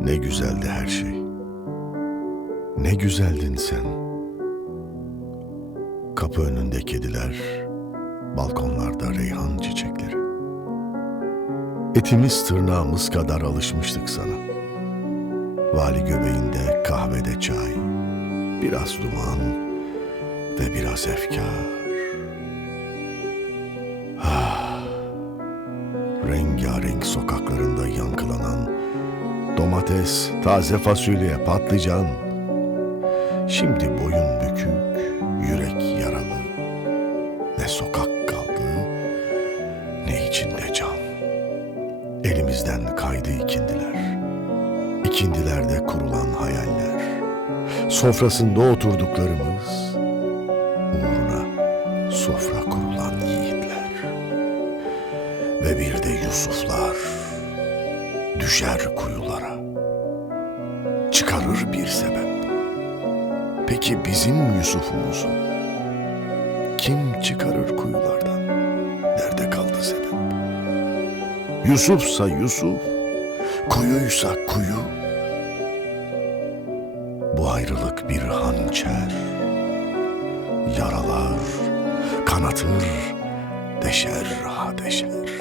Ne güzeldi her şey. Ne güzeldin sen. Kapı önünde kediler, balkonlarda reyhan çiçekleri. Etimiz tırnağımız kadar alışmıştık sana. Vali göbeğinde kahvede çay, biraz duman ve biraz efkar. Ah, rengarenk yankılanan domates, taze fasulye, patlıcan. Şimdi boyun bükük, yürek yaralı. Ne sokak kaldı, ne içinde can. Elimizden kaydı ikindiler. İkindilerde kurulan hayaller. Sofrasında oturduklarımız, uğruna sofra kurulan yiğitler. Ve bir de Yusuflar düşer kuyulara. Çıkarır bir sebep. Peki bizim Yusuf'umuzu kim çıkarır kuyulardan? Nerede kaldı sebep? Yusufsa Yusuf, kuyuysa kuyu. Bu ayrılık bir hançer. Yaralar, kanatır, deşer ha deşer.